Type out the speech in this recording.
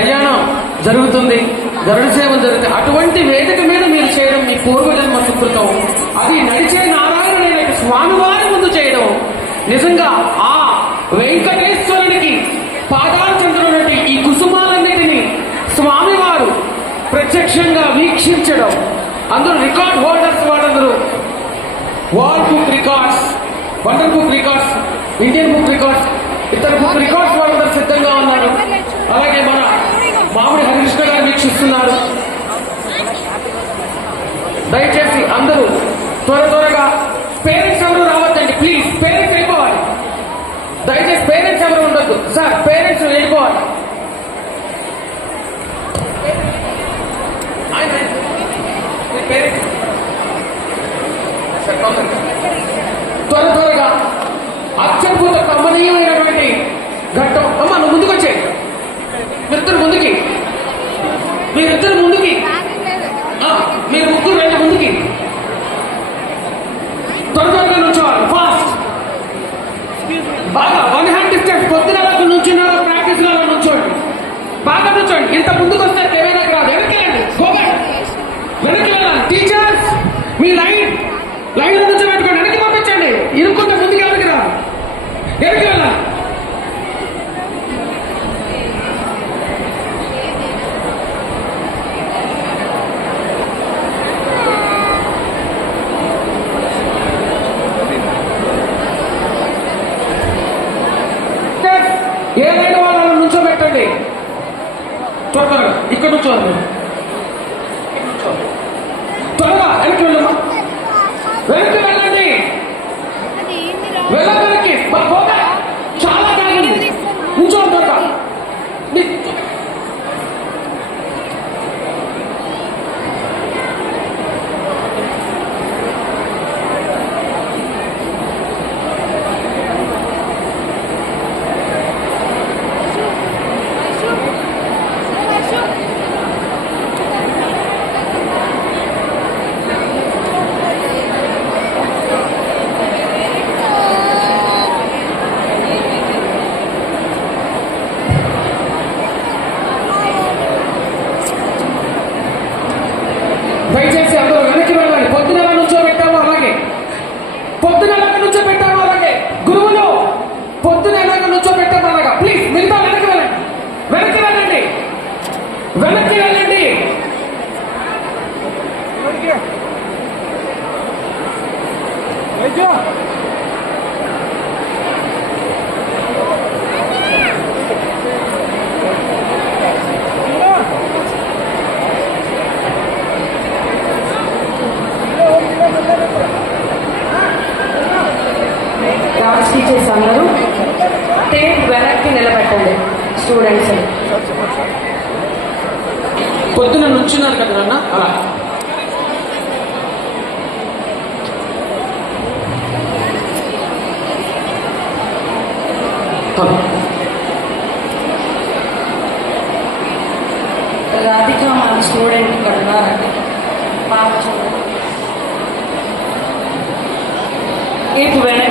కళ్యాణం జరుగుతుంది, గరుడ సేవ జరుగుతుంది. అటువంటి వేదిక మీద మీరు చేయడం మీ పూర్వజన్మ సుకృతం. అది నడిచే నారాయణుడైన స్వామివారి ముందు చేయడం నిజంగా ఆ వెంకటేశ్వరునికి పాదార్చంద్రుడి ఈ కుసుమాలన్నిటినీ స్వామివారు ప్రత్యక్షంగా వీక్షించడం. అందరూ రికార్డ్ హోల్డర్స్, వాళ్ళందరూ world book records, world book records, Indian book records, ఇతర బుక్ రికార్డ్స్ వాళ్ళందరూ సిద్ధంగా ఉన్నారు. అలాగే మన మామిడి హరికృష్ణ గారు వీక్షిస్తున్నారు. దయచేసి అందరూ త్వరగా పేరెంట్స్ ఎవరు రావద్దండి ప్లీజ్. పేరెంట్స్ వెళ్ళిపోవాలి, దయచేసి పేరెంట్స్ ఎవరు ఉండొద్దు సార్. పేరెంట్స్ వెళ్ళిపోవాలి. త్వరగా అత్యద్భుత కమనీయమైనటువంటి ఘట్టం. అమ్మ నువ్వు ముందుకు వచ్చే, మీరిద్దరు ముందుకి, మీరిద్దరు ముందుకి, మీరు ముగ్గురు రండి ముందుకి. త్వరగా నుంచోవాలి, ఫాస్ట్. బాగా 1 హ్యాండ్ డిస్టెన్స్. పొద్దున నుంచున్నారో ప్రాక్టీస్ లో నుంచోండి, బాగా నుంచోండి. ఇంత ముందుకు వస్తే ఏమైనా రాదు. వెనక్కి వెళ్ళండి, వెనక్కి వెళ్ళాలి. టీచర్స్ మీ లైన్ లో నుంచి పెట్టుకోండి, వెనక్కి పంపించండి. ఇరుక్కుంటే ముందుకు ఎవరికి రా, వెనక్కి వెళ్ళాలి. ఏదైనా వాళ్ళని నుంచో పెట్టండి. త్వరగా ఇక్కడ నుంచోండి, త్వరగా వెనక్కి వెళ్ళమ్మా, వెనక్కి వెళ్ళండి, వెనక్కి చాలా కలిగింది. నుంచోండి త్వరగా. దయచేసి అందరూ వెనక్కి వెళ్ళాలి. పొద్దున నుంచో పెట్టాము అలాగే, పొద్దున ఎలాగ నుంచో పెట్టాము అలాగే, గురువులు పొద్దున ఎలాగ నుంచో పెట్టాము అలాగా. ప్లీజ్ మిగతా వెనక్కి వెళ్ళండి, వెనక్కి వెళ్ళండి, వెనక్కి వెళ్ళండి. క్లాస్ టీచర్స్ అందరూ టేప్ వెనక్కి నిలబెట్టండి. స్టూడెంట్స్ పొద్దున నుంచున్నారు కదా నాన్న, అలా రాధిక మన స్టూడెంట్ ఇక్కడ ఉన్నారండి. పాప చూడండి, టేప్ వెనక్కి